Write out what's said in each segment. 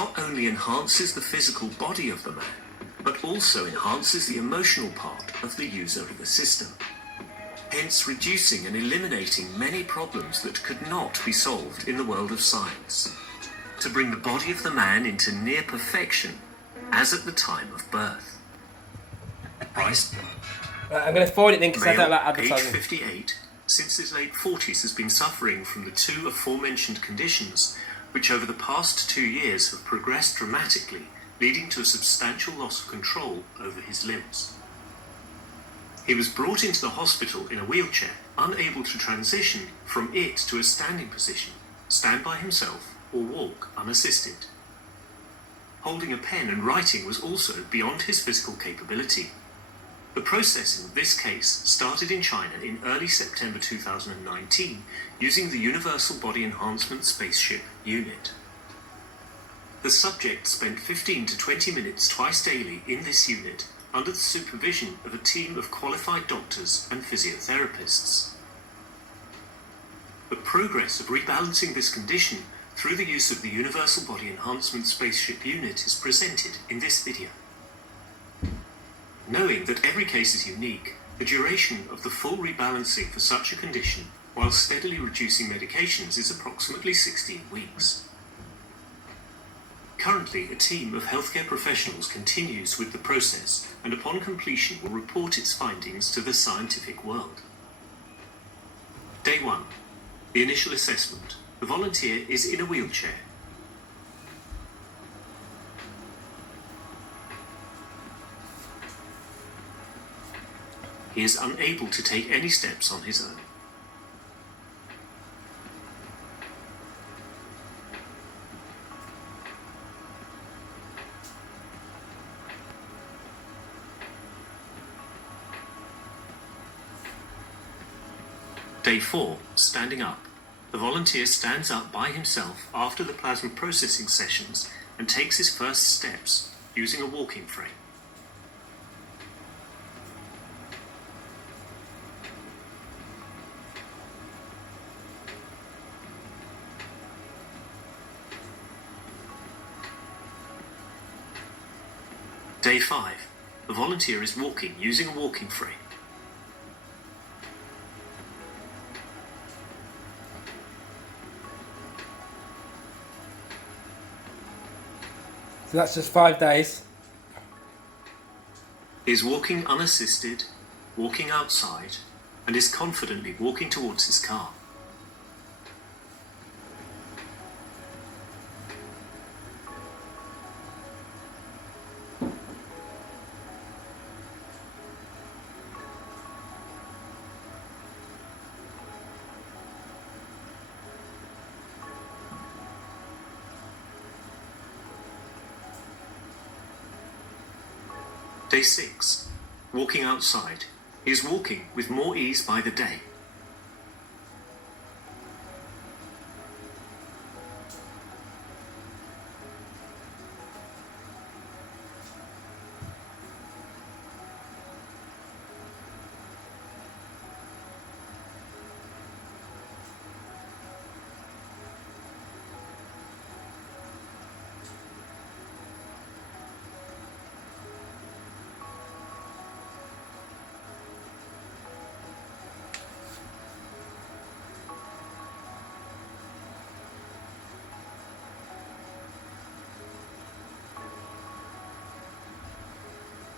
not only enhances the physical body of the man, but also enhances the emotional part of the user of the system, hence reducing and eliminating many problems that could not be solved in the world of science, to bring the body of the man into near perfection, as at the time of birth. Price? I'm going to forward it then because I don't like Age advertising. 58, since his late 40s, has been suffering from the two aforementioned conditions, which over the past 2 years have progressed dramatically, leading to a substantial loss of control over his limbs. He was brought into the hospital in a wheelchair, unable to transition from it to a standing position, stand by himself, or walk unassisted. Holding a pen and writing was also beyond his physical capability. The processing of this case started in China in early September 2019 using the Universal Body Enhancement Spaceship Unit. The subject spent 15 to 20 minutes twice daily in this unit under the supervision of a team of qualified doctors and physiotherapists. The progress of rebalancing this condition through the use of the Universal Body Enhancement Spaceship Unit is presented in this video. Knowing that every case is unique, the duration of the full rebalancing for such a condition, while steadily reducing medications, is approximately 16 weeks. Currently, a team of healthcare professionals continues with the process and upon completion will report its findings to the scientific world. Day 1. The initial assessment. The volunteer is in a wheelchair. He is unable to take any steps on his own. Day 4. Standing up. The volunteer stands up by himself after the plasma processing sessions and takes his first steps using a walking frame. Day 5. The volunteer is walking using a walking frame. So that's just 5 days. He is walking unassisted, walking outside, and is confidently walking towards his car. Day 6. Walking outside. He is walking with more ease by the day.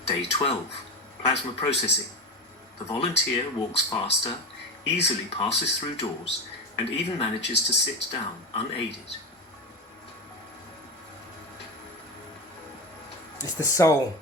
Day 12. Plasma processing. The volunteer walks faster, easily passes through doors, and even manages to sit down unaided. It's the soul.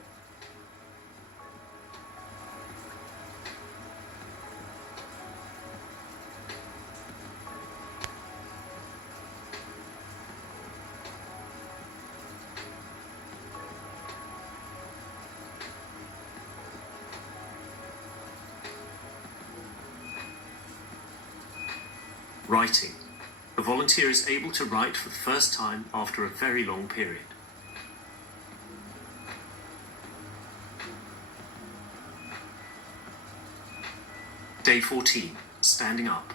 Writing. The volunteer is able to write for the first time after a very long period. Day 14. Standing up.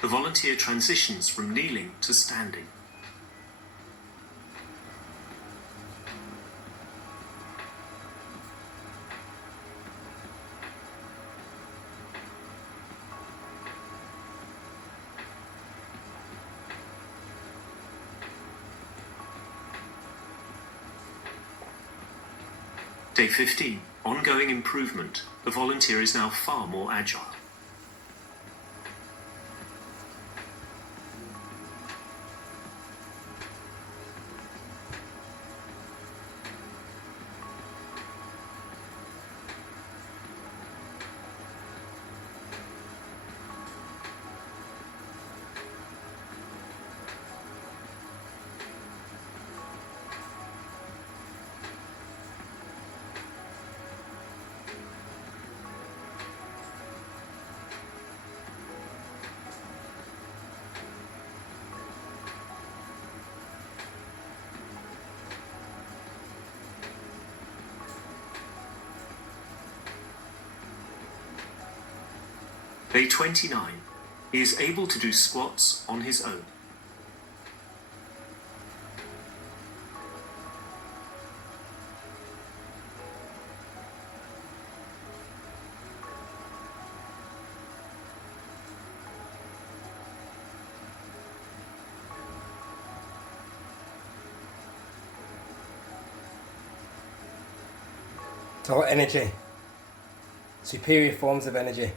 The volunteer transitions from kneeling to standing. Day 15, ongoing improvement. The volunteer is now far more agile. Day 29. He is able to do squats on his own. It's all energy. Superior forms of energy.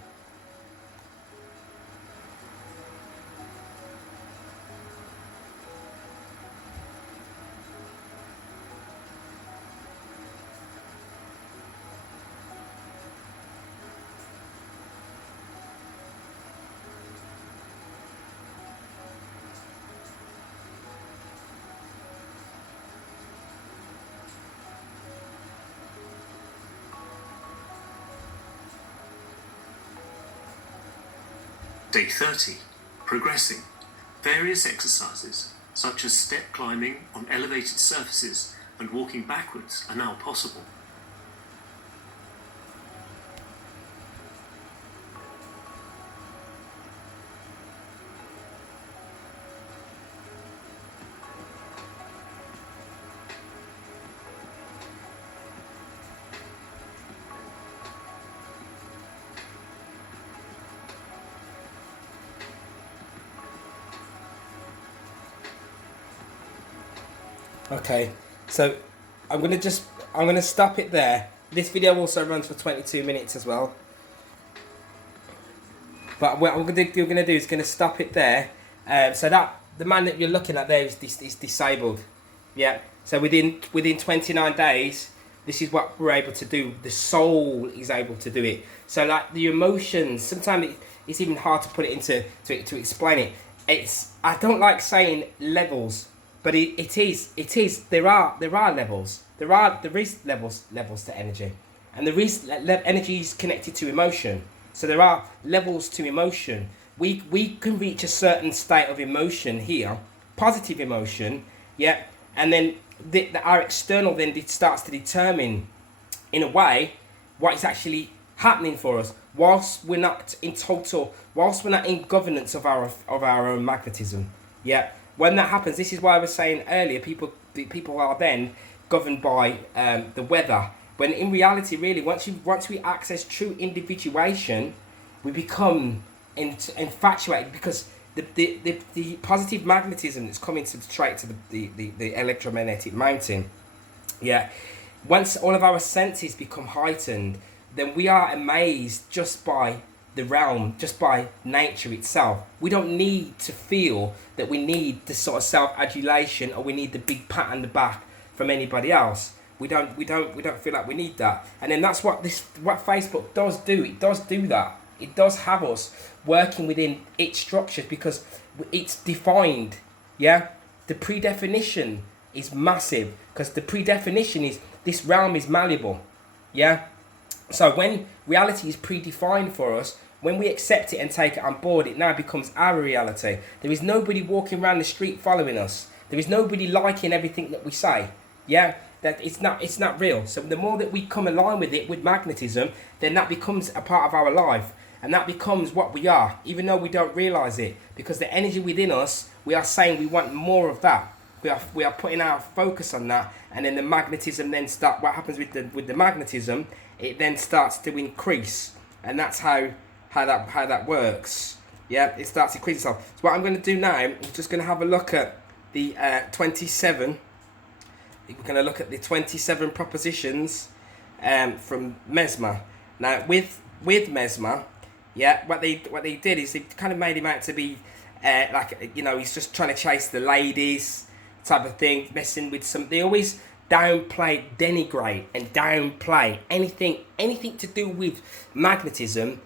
Day 30. Progressing. Various exercises, such as step climbing on elevated surfaces and walking backwards, are now possible. Okay, so I'm gonna stop it there. This video also runs for 22 minutes as well. But what we're gonna do is gonna stop it there. So that the man that you're looking at there is disabled. Yeah. So within 29 days, this is what we're able to do. The soul is able to do it. So like the emotions, sometimes it's even hard to put it to explain it. I don't like saying levels. But it is. There are levels. There is levels to energy, and energy is connected to emotion. So there are levels to emotion. We can reach a certain state of emotion here, positive emotion, yeah, and then our external then starts to determine, in a way, what is actually happening for us. Whilst we're not in governance of our own magnetism, yeah. When that happens, this is why I was saying earlier, people are then governed by the weather. When in reality, really, once we access true individuation, we become infatuated, because the positive magnetism that's coming straight to the electromagnetic mountain. Yeah, once all of our senses become heightened, then we are amazed just by the realm, just by nature itself. We don't need to feel that we need the sort of self-adulation, or we need the big pat on the back from anybody else. We don't feel like we need that. And then that's what Facebook does do. It does do that. It does have us working within its structures, because it's defined. Yeah, the predefinition is massive, because the predefinition is this realm is malleable. Yeah. So when reality is predefined for us, when we accept it and take it on board, it now becomes our reality. There is nobody walking around the street following us. There is nobody liking everything that we say. Yeah, that it's not real. So the more that we come align with it, with magnetism, then that becomes a part of our life, and that becomes what we are, even though we don't realize it. Because the energy within us, we are saying we want more of that. We are putting our focus on that, and then the magnetism then start. What happens with the magnetism? It then starts to increase, and that's how that works. Yeah, it starts to increase itself. So what I'm going to do now is just going to have a look at the 27. We're going to look at the 27 propositions from Mesmer. Now with Mesmer, yeah, what they did is they kind of made him out to be like, you know, he's just trying to chase the ladies type of thing, messing with some. They always downplay, denigrate, and downplay anything to do with magnetism,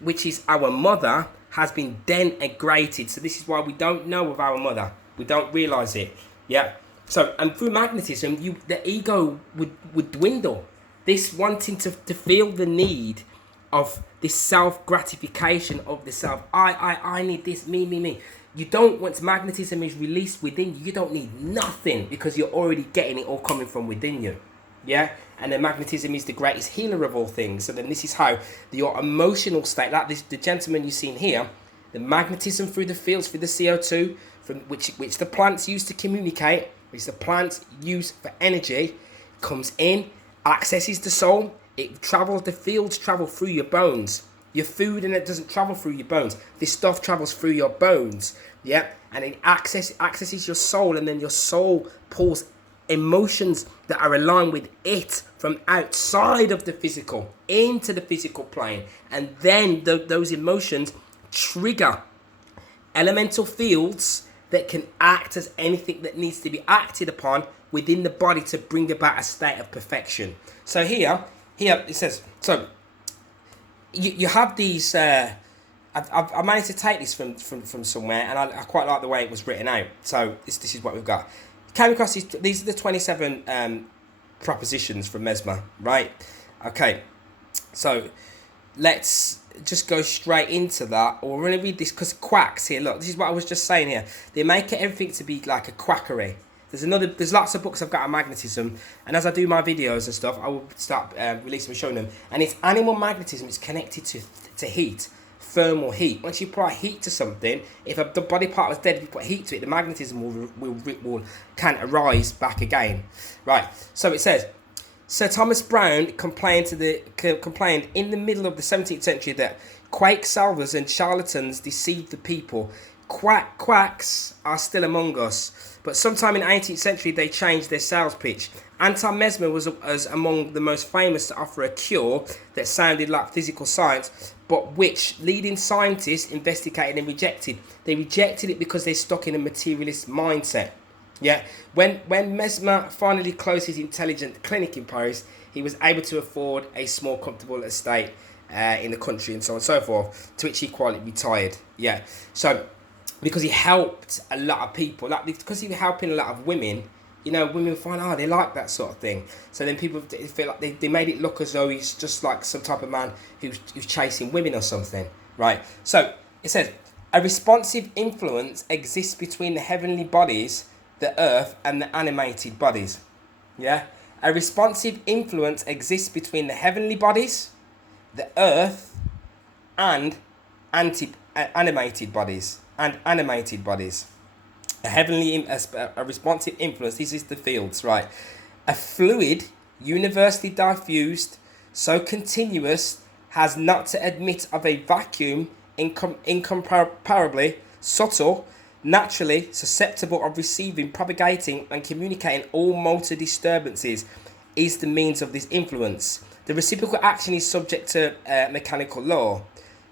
which is our mother, has been denigrated. So this is why we don't know of our mother. We don't realise it. Yeah. So, and through magnetism, the ego would dwindle. This wanting to feel the need of this self-gratification of the self. I need this, me. You don't, once magnetism is released within you, you don't need nothing, because you're already getting it all coming from within you. Yeah? And then magnetism is the greatest healer of all things. So then this is how your emotional state, like this, the gentleman you've seen here, the magnetism through the fields, through the CO2, from which the plants use to communicate, which the plants use for energy, comes in, accesses the soul. It travels, the fields travel through your bones. Your food, and it doesn't travel through your bones. This stuff travels through your bones. Yeah? And it accesses your soul, and then your soul pulls emotions that are aligned with it from outside of the physical into the physical plane. And then those emotions trigger elemental fields that can act as anything that needs to be acted upon within the body to bring about a state of perfection. So here it says, so you have these, I managed to take this from somewhere, and I quite like the way it was written out. So this is what we've got. Came across these are the 27 propositions from Mesmer, right? Okay, so let's just go straight into that. Or we're going to read this because quacks here. Look, this is what I was just saying here. They make everything to be like a quackery. There's lots of books I've got on magnetism, and as I do my videos and stuff, I will start releasing and showing them. And it's animal magnetism. It's connected to heat, thermal heat. Once you apply heat to something, if the body part was dead, if you put heat to it, the magnetism can arise back again. Right. So it says, Sir Thomas Browne complained in the middle of the 17th century that quack-salvers and charlatans deceived the people. Quacks are still among us, but sometime in the 18th century they changed their sales pitch. Anti-Mesmer was among the most famous to offer a cure that sounded like physical science, but which leading scientists investigated and rejected. They rejected it because they're stuck in a materialist mindset. Yeah, when Mesmer finally closed his intelligent clinic in Paris, he was able to afford a small, comfortable estate in the country and so on and so forth, to which he quietly retired. Yeah, so because he helped a lot of people, like because he was helping a lot of women, you know, women find, they like that sort of thing. So then people feel like they made it look as though he's just like some type of man who's chasing women or something, right? So it says, a responsive influence exists between the heavenly bodies, the earth, and the animated bodies. Yeah, a responsive influence exists between the heavenly bodies, the earth, and animated bodies. A responsive influence. This is the fields, right? A fluid universally diffused, so continuous, has not to admit of a vacuum, incomparably subtle, naturally susceptible of receiving, propagating, and communicating all motor disturbances, is the means of this influence. The reciprocal action is subject to mechanical law,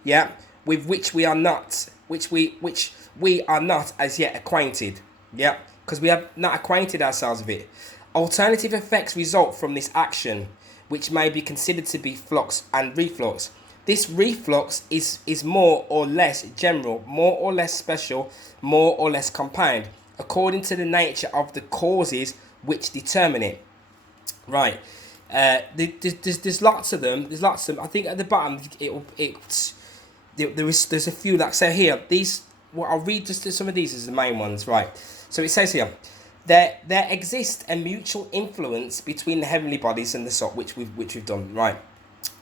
yeah, with which we are not, which we are not as yet acquainted, yeah, because we have not acquainted ourselves with it. Alternative effects result from this action, which may be considered to be flux and reflux. This reflux is more or less general, more or less special, more or less compound, according to the nature of the causes which determine it. Right. There's lots of them. There's lots of them. I think at the bottom there's a few that say here. These, well, I'll read just some of these as the main ones. Right. So it says here, there exists a mutual influence between the heavenly bodies and the soul, which we've done. Right.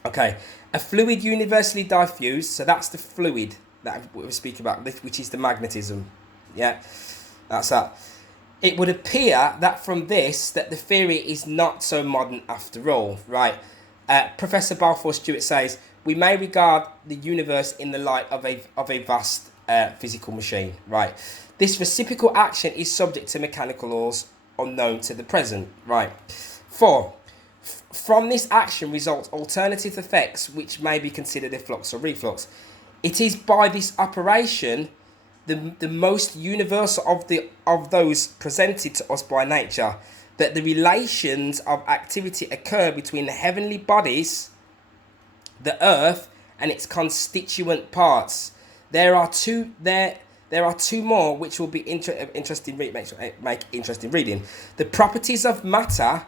Okay. A fluid universally diffused, so that's the fluid that we speak about, which is the magnetism. Yeah, that's that. It would appear that from this, that the theory is not so modern after all, right? Professor Balfour Stewart says, we may regard the universe in the light of a vast physical machine, right? This reciprocal action is subject to mechanical laws unknown to the present, right? 4. from this action results alternative effects which may be considered a flux or reflux. It is by this operation the most universal of those presented to us by nature, that the relations of activity occur between the heavenly bodies, the earth, and its constituent parts. There are two more which will be interesting. Make interesting reading. The properties of matter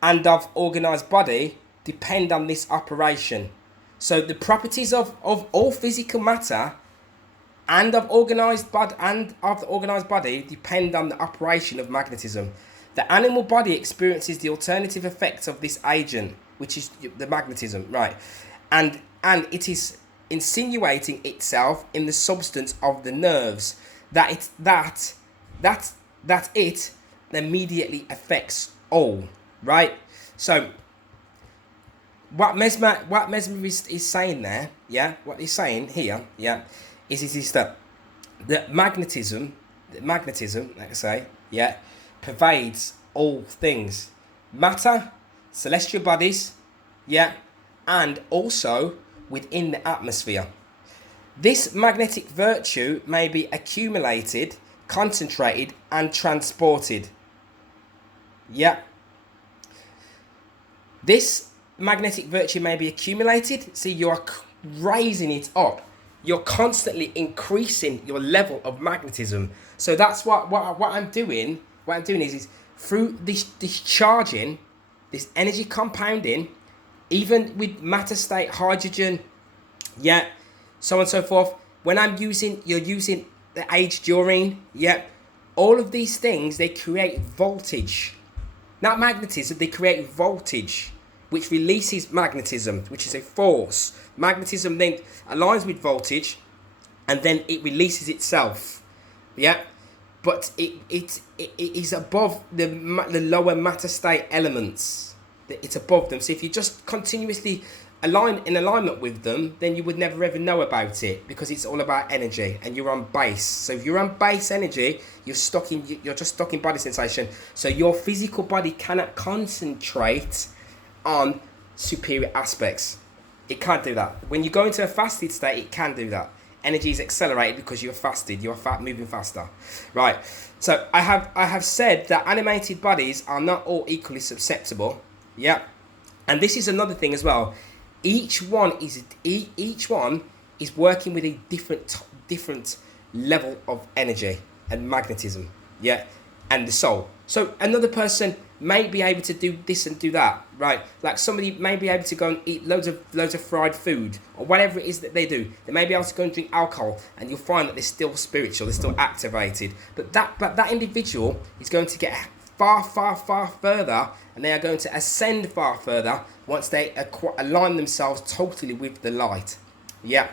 and of organized body depend on this operation. So the properties of all physical matter and of the organized body depend on the operation of magnetism. The animal body experiences the alternative effects of this agent, which is the magnetism, right? And it is insinuating itself in the substance of the nerves that it immediately affects all, right? So what Mesmer is saying there, yeah, what he's saying here, yeah, is that the magnetism, like I say, yeah, pervades all things, matter, celestial bodies, yeah, and also within the atmosphere. This magnetic virtue may be accumulated, concentrated, and transported. Yeah. This magnetic virtue may be accumulated. See, you are raising it up. You're constantly increasing your level of magnetism. So that's what I'm doing. What I'm doing is through this charging, this energy compounding, even with matter state, hydrogen, yeah, so on and so forth. When you're using the H-Durine, yeah, all of these things, they create voltage. Not magnetism, they create voltage, which releases magnetism, which is a force. Magnetism then aligns with voltage, and then it releases itself, yeah. But it is above the lower matter state elements. It's above them. So if you just continuously in alignment with them, then you would never ever know about it, because it's all about energy and you're on base. So if you're on base energy, you're just stuck in body sensation. So your physical body cannot concentrate on superior aspects. It can't do that. When you go into a fasted state, it can do that. Energy is accelerated because you're fasted. You're moving faster, right? So I have said that animated bodies are not all equally susceptible. Yeah, and this is another thing as well. Each one is working with a different level of energy and magnetism. Yeah, and the soul. So another person may be able to do this and do that, right? Like somebody may be able to go and eat loads of fried food or whatever it is that they do. They may be able to go and drink alcohol, and you'll find that they're still spiritual, they're still activated. But that individual is going to get far further, and they are going to ascend far further once they align themselves totally with the light. Yeah,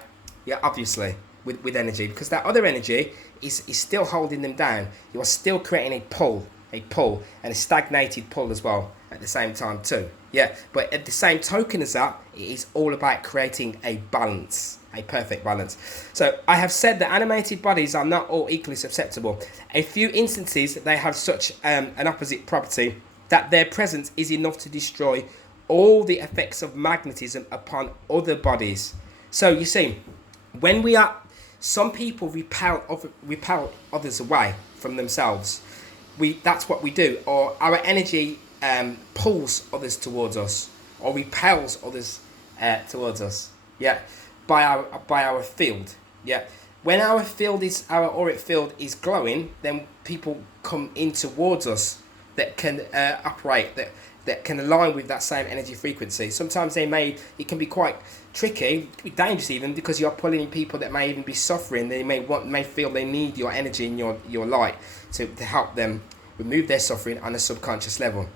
obviously with energy, because that other energy is still holding them down. You are still creating a pull and a stagnated pull as well at the same time too. Yeah, but at the same token as that, it is all about creating a balance, a perfect balance. So I have said that animated bodies are not all equally susceptible. A few instances, they have such an opposite property that their presence is enough to destroy all the effects of magnetism upon other bodies. So you see, some people repel others away from themselves. That's what we do, or our energy pulls others towards us, or repels others towards us. Yeah, by our field. Yeah, when our auric field is glowing, then people come in towards us that can operate, that can align with that same energy frequency. Sometimes it can be quite tricky, it can be dangerous even, because you're pulling in people that may even be suffering. They may feel they need your energy and your light to help them remove their suffering on a subconscious level.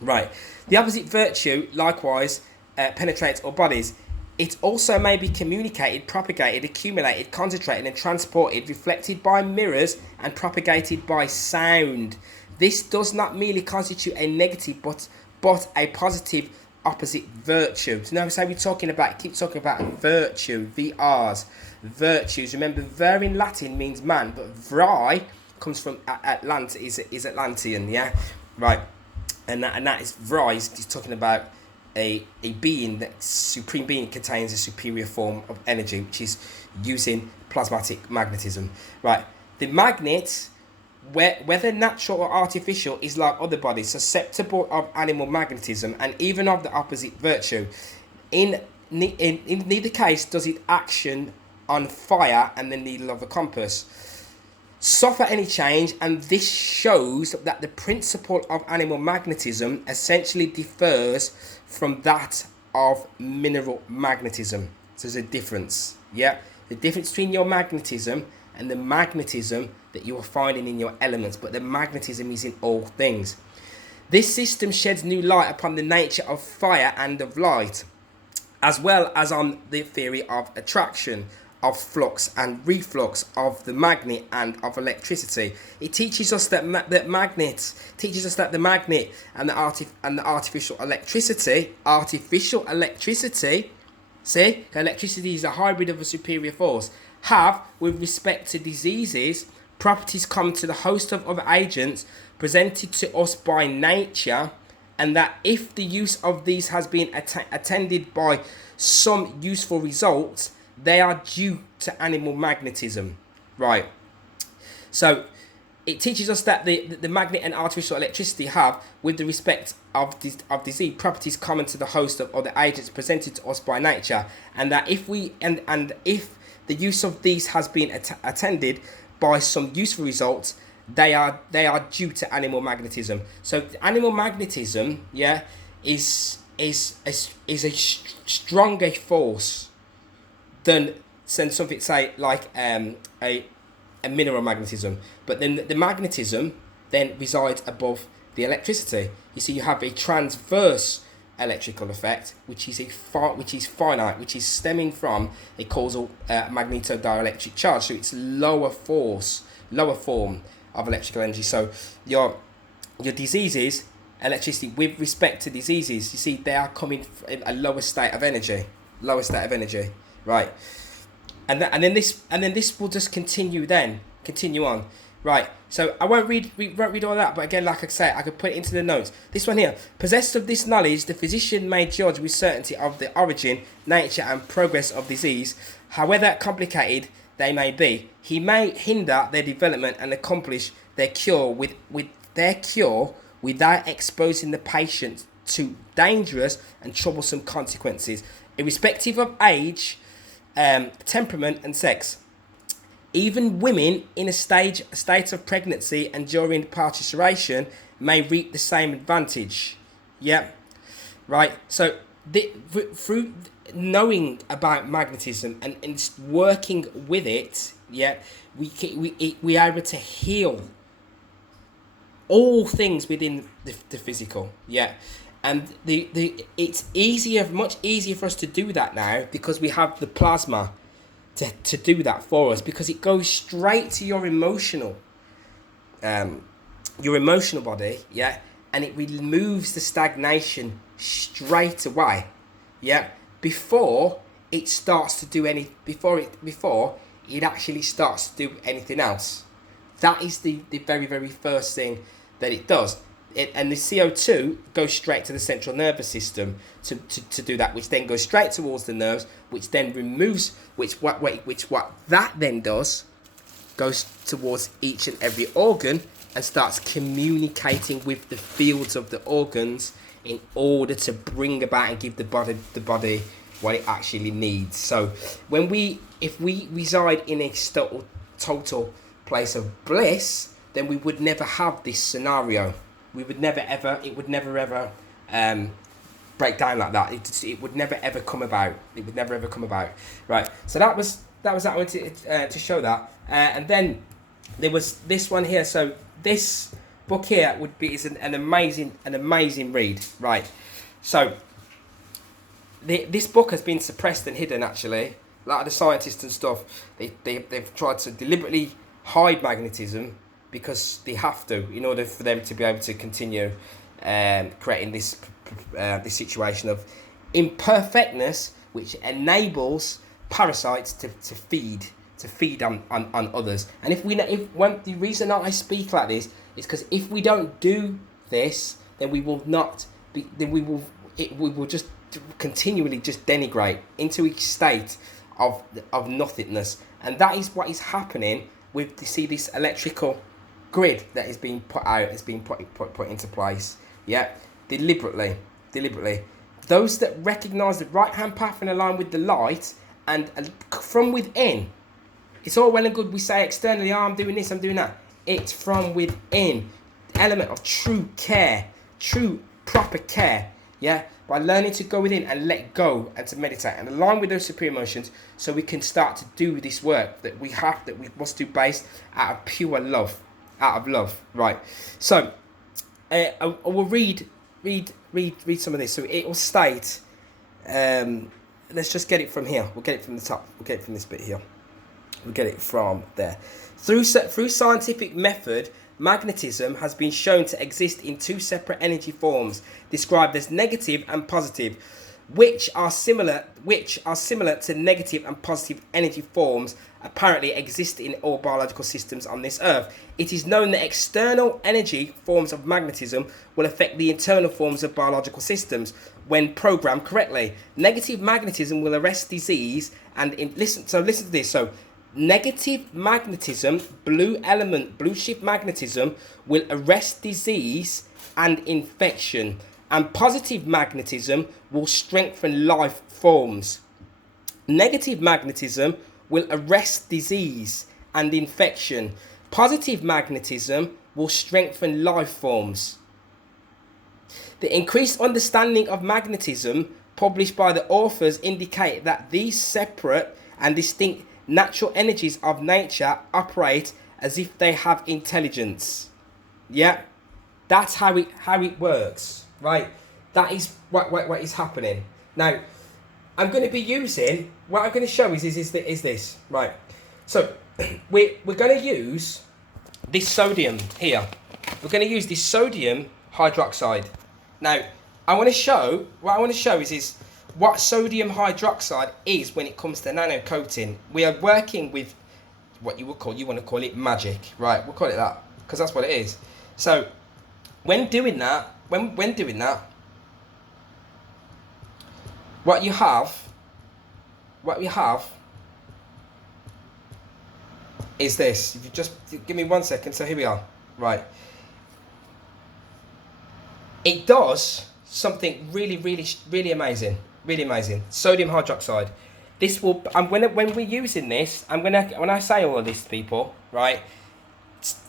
Right. The opposite virtue likewise penetrates all bodies. It also may be communicated, propagated, accumulated, concentrated, and transported, reflected by mirrors, and propagated by sound. This does not merely constitute a negative, but a positive opposite virtue. So now, say keep talking about virtue, VRs, virtues. Remember, ver in Latin means man, but vi comes from is Atlantean, yeah, right, and that is vri is talking about a being, that supreme being contains a superior form of energy, which is using plasmatic magnetism. Right. The magnet, whether natural or artificial, is like other bodies, susceptible of animal magnetism and even of the opposite virtue. In neither case does it action on fire and the needle of a compass suffer any change, and this shows that the principle of animal magnetism essentially differs from that of mineral magnetism. So there's a difference, yeah? The difference between your magnetism and the magnetism that you are finding in your elements, but the magnetism is in all things. This system sheds new light upon the nature of fire and of light, as well as on the theory of attraction, of flux and reflux, of the magnet and of electricity. It teaches us that the magnet and the artificial electricity. See, electricity is a hybrid of a superior force. Have, with respect to diseases, properties common to the host of other agents presented to us by nature, and that if the use of these has been attended by some useful results, they are due to animal magnetism. Right. So it teaches us that the magnet and artificial electricity have, with the respect of disease, properties common to the host of other agents presented to us by nature, and that if if the use of these has been attended by some useful results, they are due to animal magnetism. So animal magnetism, yeah, is a stronger force than something, say, like a mineral magnetism. But then the magnetism then resides above the electricity. You see, you have a transverse electrical effect, which is finite, which is stemming from a causal magnetodielectric charge. So it's lower form of electrical energy. So your diseases, electricity with respect to diseases, you see, they are coming in a lower state of energy, right? And then this will just continue on, right? So I won't read all that, but again, like I say, I could put it into the notes. This one here: possessed of this knowledge, the physician may judge with certainty of the origin, nature, and progress of disease, however complicated they may be. He may hinder their development and accomplish their cure without exposing the patient to dangerous and troublesome consequences, irrespective of age, temperament, and sex. Even women in a state of pregnancy and during parturition may reap the same advantage. Yeah, right. So through knowing about magnetism and working with it, yeah, we are able to heal all things within the physical. Yeah. And it's much easier for us to do that now because we have the plasma to do that for us, because it goes straight to your emotional body, yeah, and it removes the stagnation straight away, yeah, before it starts to do before it actually starts to do anything else. That is the very, very first thing that it does. And the CO2 goes straight to the central nervous system to do that, which then goes straight towards the nerves, which then removes, what that then does, goes towards each and every organ and starts communicating with the fields of the organs in order to bring about and give the body what it actually needs. So if we reside in a total place of bliss, then we would never have this scenario. It would never ever break down like that. It would never ever come about. Right. So that was that I wanted to show that. And then there was this one here. So this book here is an amazing read. Right. So this book has been suppressed and hidden. Actually, a lot of the scientists and stuff, they've tried to deliberately hide magnetism, because they have to, in order for them to be able to continue creating this situation of imperfectness, which enables parasites to feed on others. And the reason that I speak like this is because if we don't do this, then we will not be. Then we will. we will just continually just denigrate into each state of nothingness. And that is what is happening with, you see, this electrical grid that is being put out, is being put into place. Yeah, deliberately. Those that recognize the right hand path and align with the light, and from within, it's all well and good we say externally, oh, I'm doing this, I'm doing that. It's from within. Element of true care, true proper care. Yeah, by learning to go within and let go and to meditate and align with those superior emotions, so we can start to do this work that we must do based out of pure love, right? So I will read some of this. So it will state, let's just get it from here. We'll get it from the top. We'll get it from this bit here. We'll get it from there. Through scientific method, magnetism has been shown to exist in two separate energy forms, described as negative and positive, which are similar to negative and positive energy forms apparently exist in all biological systems on this earth. It is known that external energy forms of magnetism will affect the internal forms of biological systems when programmed correctly. Negative magnetism will arrest disease and listen to this. So negative magnetism, blue shift magnetism, will arrest disease and infection, and positive magnetism will strengthen life forms. Negative magnetism will arrest disease and infection. Positive magnetism will strengthen life forms. The increased understanding of magnetism published by the authors indicate that these separate and distinct natural energies of nature operate as if they have intelligence. Yeah, that's how it works, right? That is what is happening. Now, I'm going to be using, what I'm going to show is this, right? So we're going to use this sodium here. We're going to use this sodium hydroxide. Now, what I want to show is what sodium hydroxide is when it comes to nano coating. We are working with what you want to call it magic, right? We'll call it that because that's what it is. So when doing that, what you have is this. If you just give me 1 second. So here we are, right? It does something really amazing. Really amazing. Sodium hydroxide. This will. When we're using this, when I say all of this to people, right?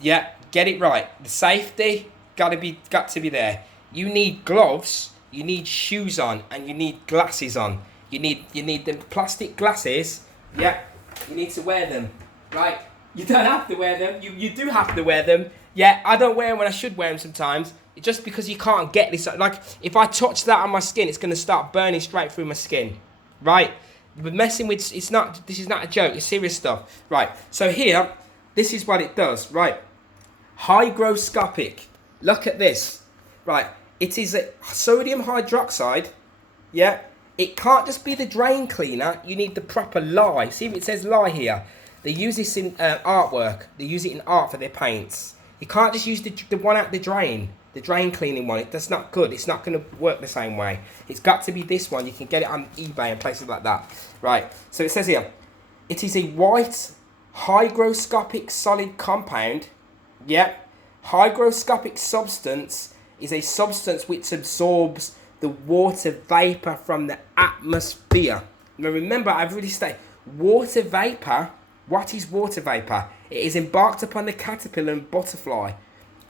Yeah, get it right. The safety got to be there. You need gloves. You need shoes on, and you need glasses on. You need them plastic glasses. Yeah, you need to wear them. Right? You don't have to wear them. You do have to wear them. Yeah, I don't wear them when I should wear them sometimes. Just because you can't get this, like if I touch that on my skin, it's going to start burning straight through my skin, right? We're messing with, this is not a joke, it's serious stuff, right? So here, this is what it does, right? Hygroscopic, look at this, right? It is a sodium hydroxide, yeah? It can't just be the drain cleaner, you need the proper lye. See if it says lye here. They use this in artwork, they use it in art for their paints. You can't just use the one out the drain cleaning one. That's not good. It's not going to work the same way. It's got to be this one. You can get it on eBay and places like that. Right. So it says here, it is a white hygroscopic solid compound. Yep. Hygroscopic substance is a substance which absorbs the water vapor from the atmosphere. Now remember, I've already stated, water vapor. What is water vapor? It is embarked upon the caterpillar and butterfly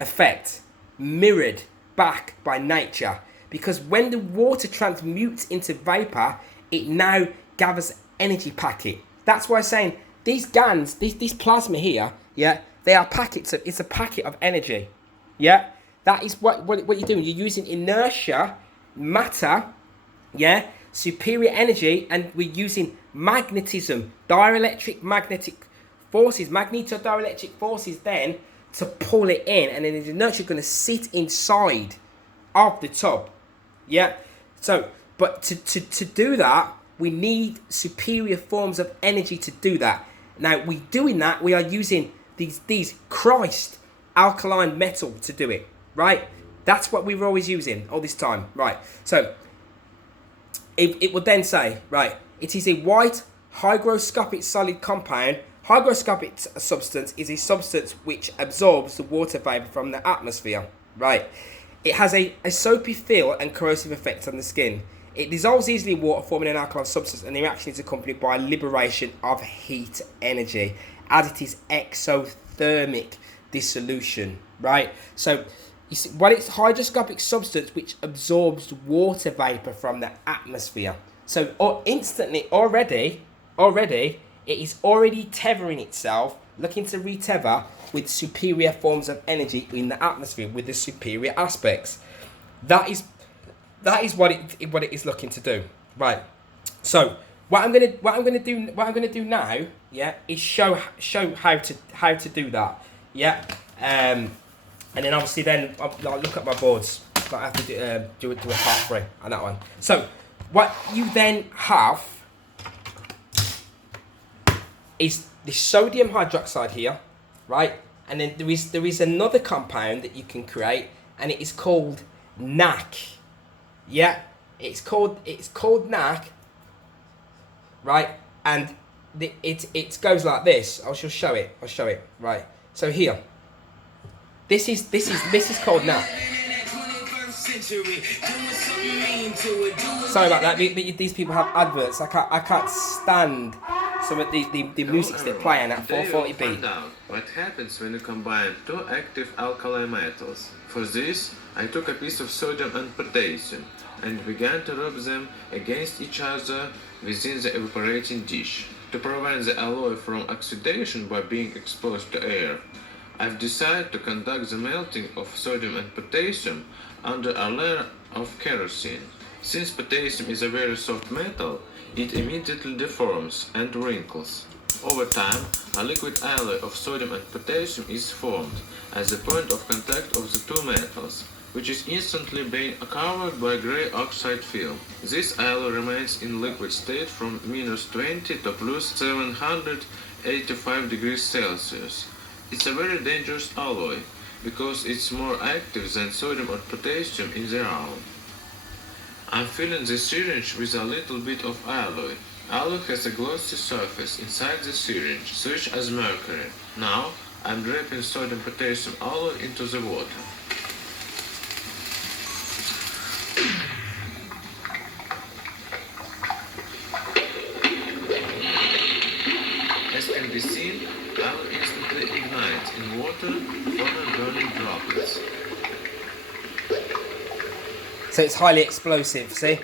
effect, mirrored back by nature, because when the water transmutes into vapor, it now gathers energy packet. That's why I'm saying these GANS, these plasma here, yeah, they are packets of, it's a packet of energy. Yeah, that is what you're doing. You're using inertia, matter, yeah, superior energy, and we're using magnetism, dielectric magnetic forces, magneto-dielectric forces then to pull it in, and then the inertia is going to sit inside of the tub. Yeah. So, but to do that, we need superior forms of energy to do that. Now, we are using these Christ alkaline metal to do it, right? That's what we were always using all this time, right? So, it would then say, right, it is a white hygroscopic solid compound. Hygroscopic substance is a substance which absorbs the water vapor from the atmosphere, right? It has a soapy feel and corrosive effect on the skin. It dissolves easily in water, forming an alkaline substance, and the reaction is accompanied by liberation of heat energy, as it is exothermic dissolution, right? So, you see, well, it's hygroscopic substance which absorbs water vapor from the atmosphere. So, instantly, already, it is already tethering itself, looking to retether with superior forms of energy in the atmosphere, with the superior aspects. That is what it is looking to do, right? So what I'm gonna do now, yeah, is show how to do that, yeah. And then obviously then I'll look at my boards. I have to do a part 3 on that one. So what you then have is the sodium hydroxide here, right? And then there is another compound that you can create, and it is called NAC. Yeah, it's called NAC, right? And it goes like this. I'll show it. Right. So here, this is called NAC. Sorry about that. These people have adverts. I can't stand some of the music they're playing at 440 beat. Find out what happens when you combine two active alkali metals. For this, I took a piece of sodium and potassium and began to rub them against each other within the evaporating dish. To prevent the alloy from oxidation by being exposed to air, I've decided to conduct the melting of sodium and potassium under a layer of kerosene. Since potassium is a very soft metal, it immediately deforms and wrinkles. Over time, a liquid alloy of sodium and potassium is formed at the point of contact of the two metals, which is instantly being covered by grey oxide film. This alloy remains in liquid state from -20 to +785 degrees Celsius. It's a very dangerous alloy because it's more active than sodium or potassium in the round. I'm filling the syringe with a little bit of alloy. Alloy has a glossy surface inside the syringe, such as mercury. Now, I'm dropping sodium-potassium alloy into the water. As can be seen, alloy instantly ignites in water, forming burning droplets. So it's highly explosive, see?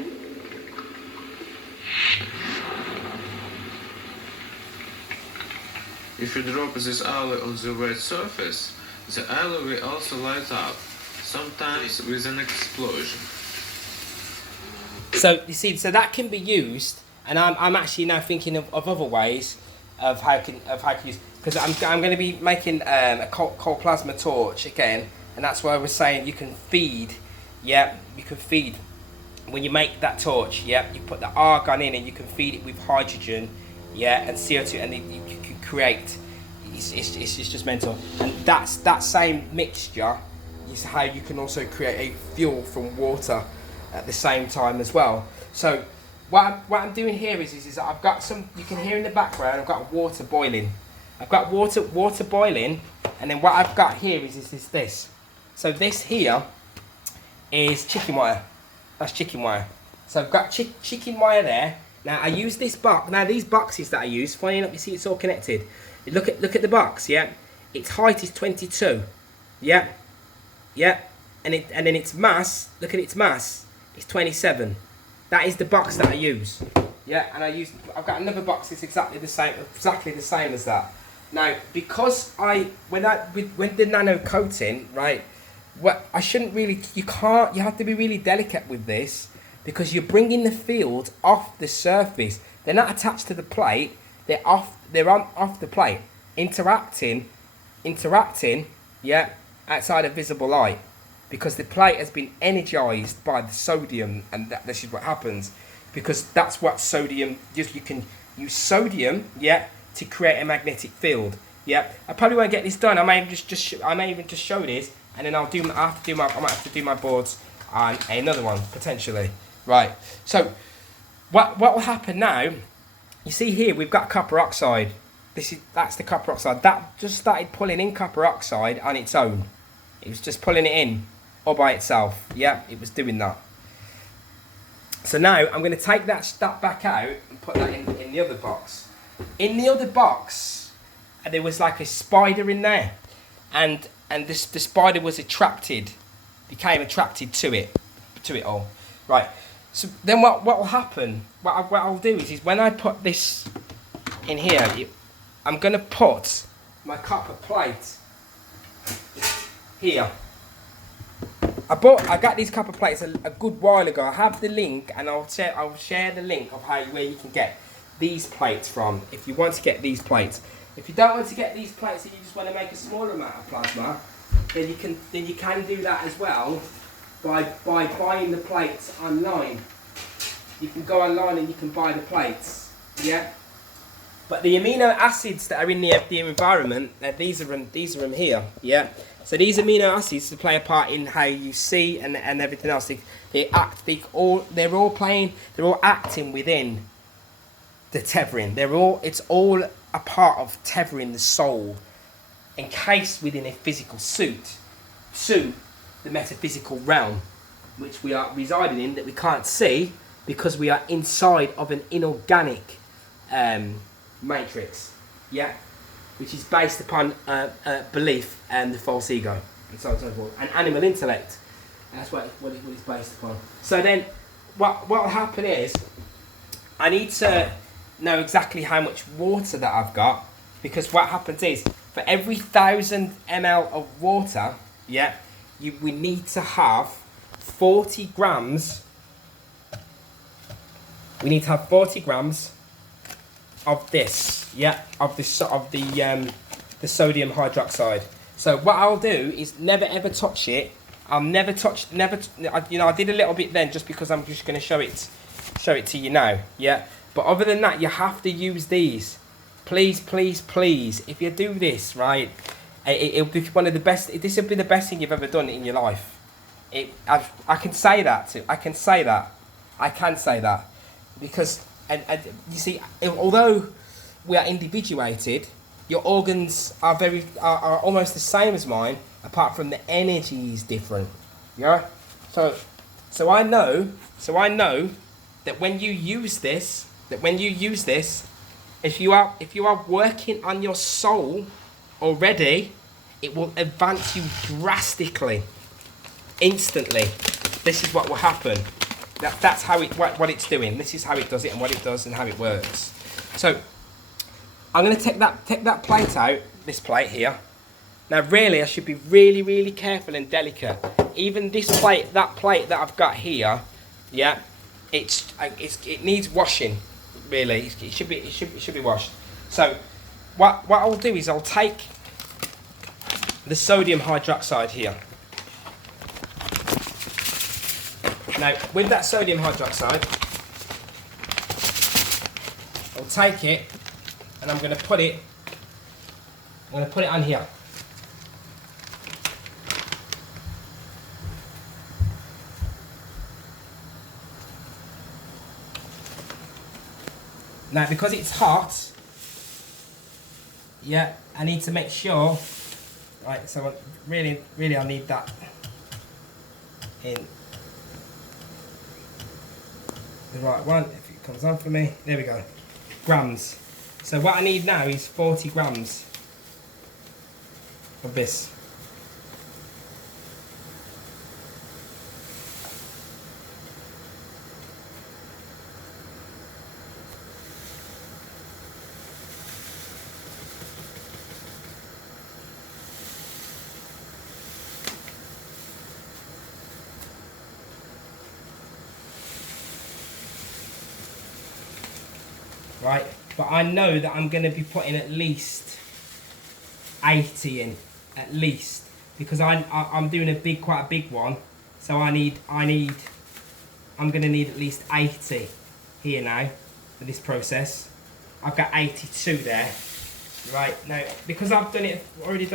If you drop this alloy on the wet surface, the alloy will also light up, sometimes with an explosion. So you see, so that can be used, and I'm actually now thinking of other ways of how can use, because I'm going to be making a cold plasma torch again, and that's why I was saying you can feed. Yeah, you can feed when you make that torch. Yeah, you put the argon in and you can feed it with hydrogen, yeah, and CO2, and you can create. It's just mental. And that same mixture is how you can also create a fuel from water at the same time as well. So what I'm doing here is I've got some. You can hear in the background. I've got water boiling. I've got water boiling, and then what I've got here is this. So this here is chicken wire. That's chicken wire. So I've got chicken wire there. Now I use this box. Now these boxes that I use, funny enough, you see it's all connected. Look at the box, yeah. Its height is 22, yeah, and then its mass. Look at its mass. It's 27. That is the box that I use, yeah. And I've got another box that's exactly the same as that. Now because when the nano coating, right. Well, I shouldn't really. You have to be really delicate with this because you're bringing the field off the surface. They're not attached to the plate. They're off the plate, interacting. Yeah, outside of visible light, because the plate has been energized by the sodium, and this is what happens. Because that's what sodium. You can use sodium, yeah, to create a magnetic field. Yeah, I probably won't get this done. I may even just show this. And then I might have to do my boards on another one potentially. Right. So what will happen now, you see here we've got copper oxide. That's the copper oxide. That just started pulling in copper oxide on its own. It was just pulling it in all by itself. Yeah, it was doing that. So now I'm going to take that back out and put that in the other box. In the other box, there was like a spider in there, and the spider was became attracted to it all. Right. So then what will happen? What I'll do is when I put this in here, I'm going to put my copper plate here. I got these copper plates a good while ago. I have the link, and I'll share the link of where you can get these plates from if you want to get these plates. If you don't want to get these plates and you just want to make a smaller amount of plasma, then you can do that as well by buying the plates online. You can go online and you can buy the plates. Yeah. But the amino acids that are in the environment, these are them here. Yeah. So these amino acids to play a part in how you see and everything else. They're all acting within the tethering. It's all a part of tethering the soul, encased within a physical suit to the metaphysical realm, which we are residing in, that we can't see because we are inside of an inorganic matrix. Yeah. Which is based upon belief and the false ego, and so on and so forth, and animal intellect. That's what it's based upon. So then, what will happen is, I need to know exactly how much water that I've got, because what happens is, for every 1,000 ml of water, yeah, we need to have 40 grams. We need to have 40 grams of this, yeah, of the sodium hydroxide. So what I'll do is never ever touch it. I'll never touch, I did a little bit then just because I'm just going to show it to you now, yeah. But other than that, you have to use these. Please, please, please. If you do this right, it'll be one of the best. This will be the best thing you've ever done in your life. I can say that too. I can say that because. And you see, although we are individuated, your organs are almost the same as mine, apart from the energy is different. Yeah. So I know that when you use this, if you are working on your soul already, it will advance you drastically, instantly. This is what will happen. That's how what it's doing. This is how it does it and what it does and how it works. So I'm going to take that plate out, this plate here. Now really I should be really, really careful and delicate. Even this plate, that I've got here, yeah, it needs washing. Really, it should be washed. So what I'll do is I'll take the sodium hydroxide here. Now, with that sodium hydroxide, I'll take it and I'm going to put it on here. Now, because it's hot, yeah, I need to make sure, right, so really I need that in the right one, if it comes on for me. There we go. Grams. So what I need now is 40 grams of this. Right, but I know that I'm going to be putting at least 80 in, at least, because I'm doing quite a big one, so I'm going to need at least 80 here now for this process. I've got 82 there. Right, now because I've already done